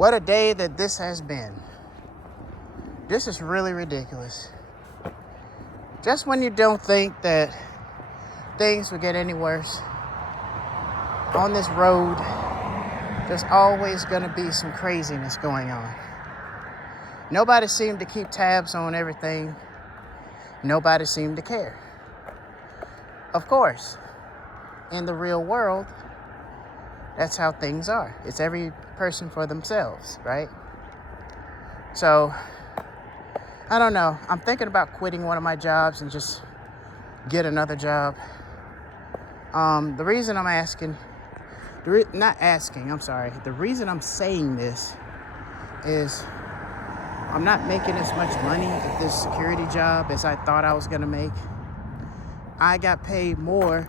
What a day that this has been. This is really ridiculous. Just when you don't think that things will get any worse, on this road, there's always going to be some craziness going on. Nobody seemed to keep tabs on everything. Nobody seemed to care. Of course, in the real world, that's how things are. It's every person for themselves, right? So, I don't know. I'm thinking about quitting one of my jobs and just get another job. The reason I'm asking, the reason I'm saying this is I'm not making as much money at this security job as I thought I was going to make. I got paid more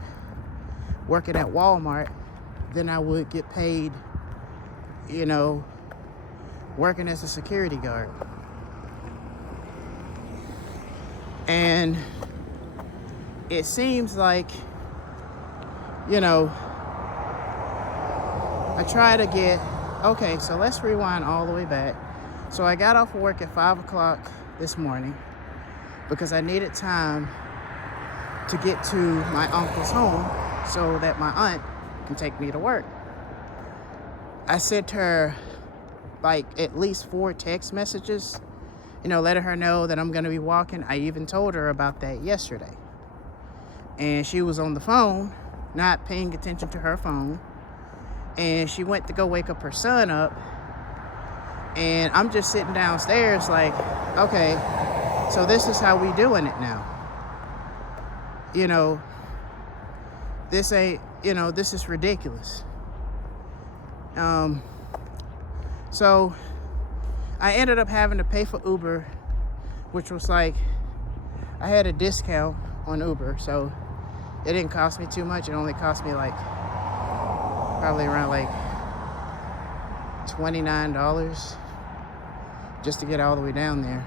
working at Walmart than I would get paid, working as a security guard. And it seems like, I try to get, okay, so let's rewind all the way back. So I got off work at 5 o'clock this morning because I needed time to get to my uncle's home so that my aunt can take me to work. I sent her like at least 4 text messages, letting her know that I'm going to be walking. I even told her about that yesterday. And she was on the phone, not paying attention to her phone. And she went to go wake up her son up. And I'm just sitting downstairs like, okay, so this is how we doing it now. This ain't, this is ridiculous. So I ended up having to pay for Uber, which was like, I had a discount on Uber, so it didn't cost me too much. It only cost me probably around $29 just to get all the way down there.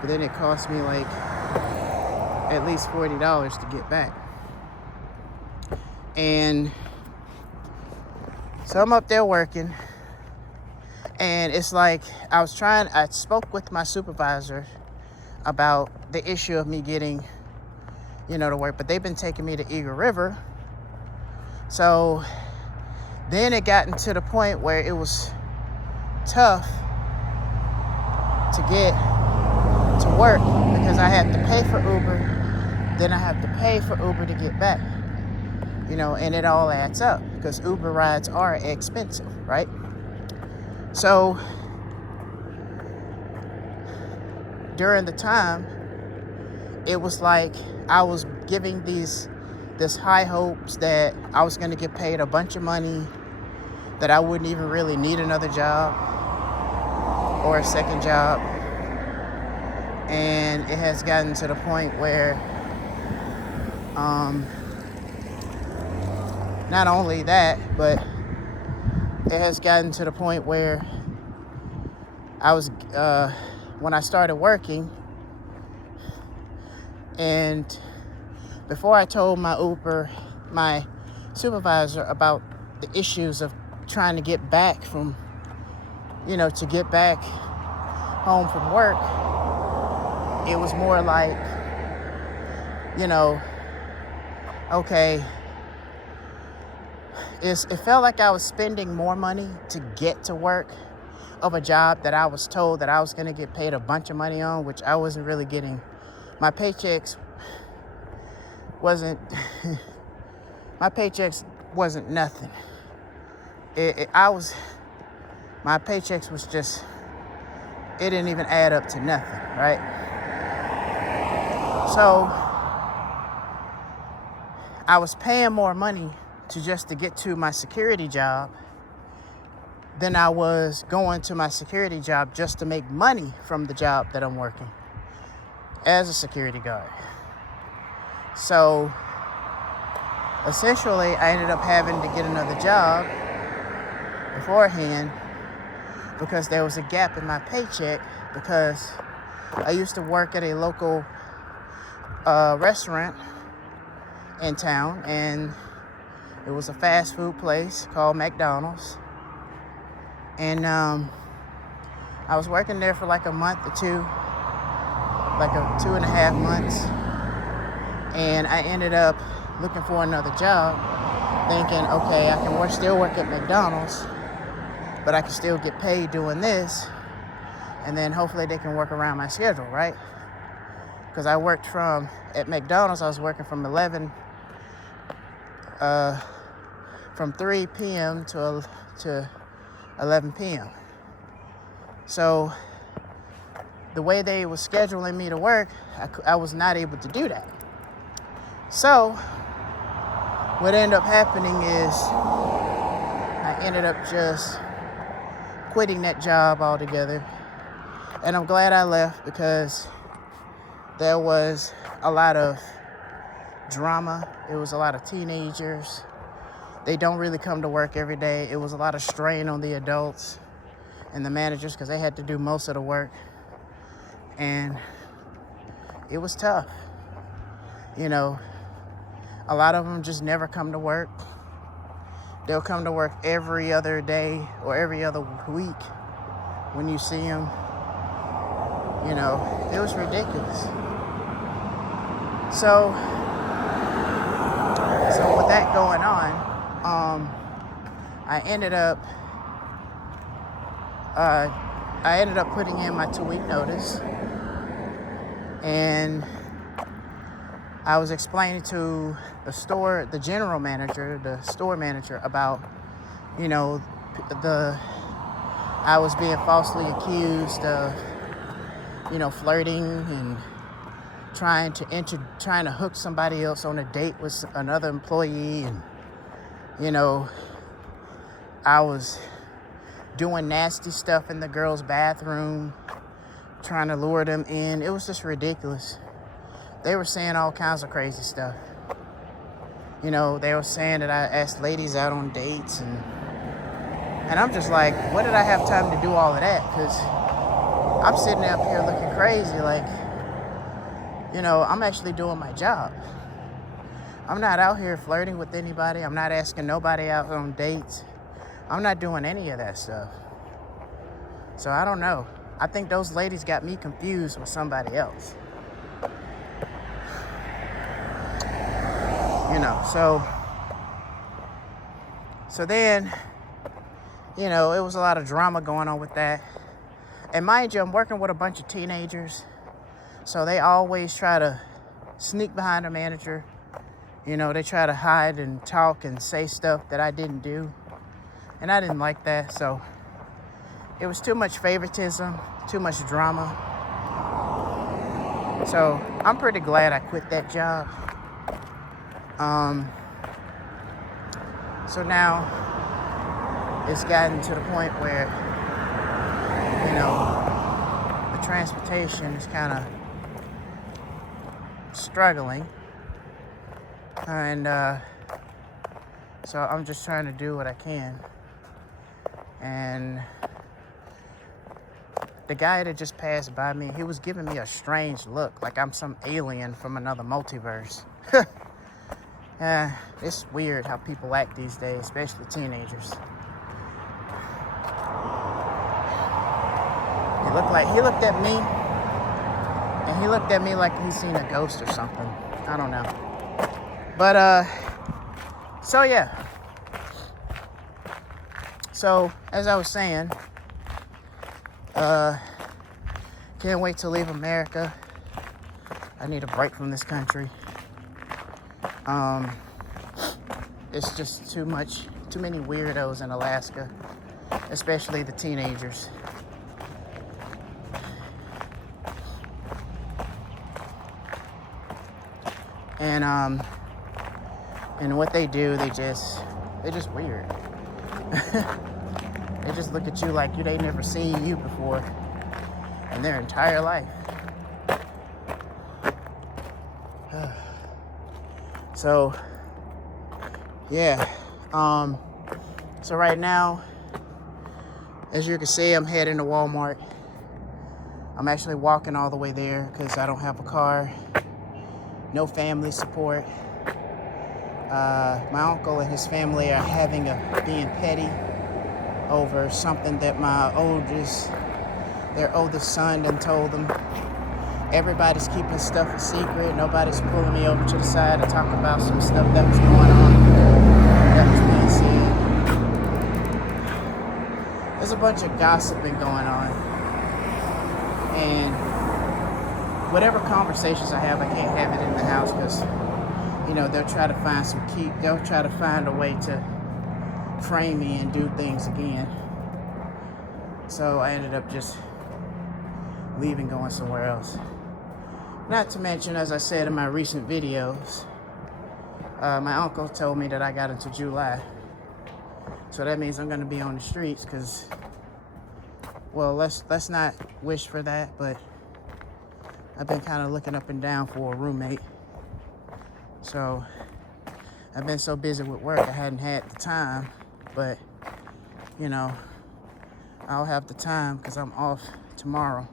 But then it cost me at least $40 to get back. And so I'm up there working, and it's like I spoke with my supervisor about the issue of me getting, to work, but they've been taking me to Eagle River. So then it got into the point where it was tough to get to work because I had to pay for Uber, then I have to pay for Uber to get back, and it all adds up because Uber rides are expensive, right? So during the time, it was like I was giving this high hopes that I was going to get paid a bunch of money, that I wouldn't even really need another job or a second job. And it has gotten to the point where not only that, but it has gotten to the point where I was when I started working, and before I told my supervisor about the issues of trying to get back to get back home from work, it was more like, okay, it felt like I was spending more money to get to work of a job that I was told that I was going to get paid a bunch of money on, which I wasn't really getting. My paychecks wasn't nothing. My paychecks was just, it didn't even add up to nothing, right? So I was paying more money to get to my security job than I was going to my security job just to make money from the job that I'm working as a security guard. So essentially, I ended up having to get another job beforehand because there was a gap in my paycheck, because I used to work at a local restaurant in town, and it was a fast food place called McDonald's. And I was working there for like a month or two, like 2.5 months. And I ended up looking for another job, thinking, okay, I can still work at McDonald's, but I can still get paid doing this. And then hopefully they can work around my schedule, right? Because I worked at McDonald's, I was working from 3 p.m. to 11 p.m. So the way they were scheduling me to work, I was not able to do that. So what ended up happening is I ended up just quitting that job altogether. And I'm glad I left because there was a lot of drama. It was a lot of teenagers. They don't really come to work every day. It was a lot of strain on the adults and the managers because they had to do most of the work. And it was tough. You know, a lot of them just never come to work. They'll come to work every other day or every other week when you see them. You know, it was ridiculous. So with that going on, I ended up putting in my 2-week notice, and I was explaining to the general manager, the store manager, about, you know, I was being falsely accused of, you know, flirting and trying to hook somebody else on a date with another employee. And, you know, I was doing nasty stuff in the girls' bathroom, trying to lure them in. It was just ridiculous. They were saying all kinds of crazy stuff. You know, they were saying that I asked ladies out on dates, and I'm just like, what did I have time to do all of that? Because I'm sitting up here looking crazy, like, you know, I'm actually doing my job. I'm not out here flirting with anybody. I'm not asking nobody out on dates. I'm not doing any of that stuff. So I don't know. I think those ladies got me confused with somebody else. You know, so then, you know, it was a lot of drama going on with that. And mind you, I'm working with a bunch of teenagers, so they always try to sneak behind the manager. You know, they try to hide and talk and say stuff that I didn't do. And I didn't like that, so it was too much favoritism, too much drama. So I'm pretty glad I quit that job. So now it's gotten to the point where, you know, the transportation is kind of struggling. And so I'm just trying to do what I can. And the guy that just passed by me, he was giving me a strange look, like I'm some alien from another multiverse. It's weird how people act these days, especially teenagers. He looked at me, and he looked at me like he's seen a ghost or something. I don't know. But, so yeah. So, as I was saying, can't wait to leave America. I need a break from this country. It's just too many weirdos in Alaska, especially the teenagers. And what they do, they're just weird. They just look at you like they never seen you before in their entire life. So, yeah. So right now, as you can see, I'm heading to Walmart. I'm actually walking all the way there because I don't have a car. No family support. My uncle and his family are being petty. over something that their oldest son done told them. Everybody's keeping stuff a secret. Nobody's pulling me over to the side to talk about some stuff that was going on, that was being said. There's a bunch of gossiping going on. And whatever conversations I have, I can't have it in the house because, they'll try to find a way to frame me and do things again. So I ended up just leaving, going somewhere else. Not to mention, as I said in my recent videos, my uncle told me that I got into July. So that means I'm going to be on the streets because, well, let's not wish for that, but I've been kind of looking up and down for a roommate. So I've been so busy with work, I hadn't had the time, but, I'll have the time because I'm off tomorrow.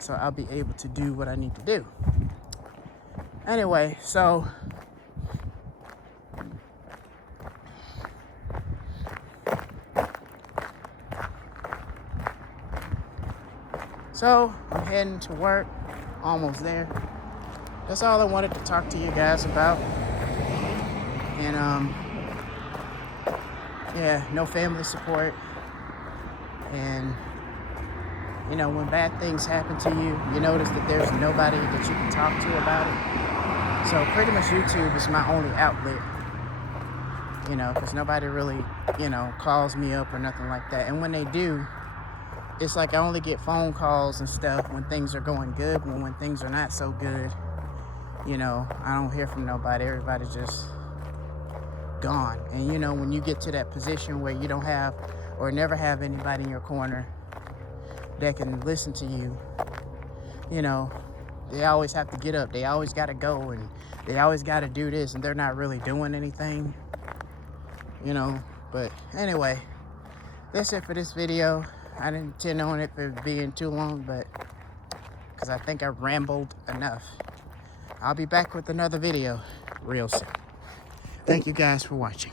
So I'll be able to do what I need to do. Anyway, so I'm heading to work, almost there. That's all I wanted to talk to you guys about. And no family support. And when bad things happen to you, you notice that there's nobody that you can talk to about it. So pretty much YouTube is my only outlet, because nobody really, calls me up or nothing like that. And when they do, it's like I only get phone calls and stuff when things are going good. But when things are not so good, I don't hear from nobody. Everybody's just gone. And, when you get to that position where you don't have or never have anybody in your corner that can listen to you, they always have to get up. They always got to go, and they always got to do this, and they're not really doing anything, But anyway, that's it for this video. I didn't intend on it for being too long, but because I think I rambled enough. I'll be back with another video real soon. Thank you guys for watching.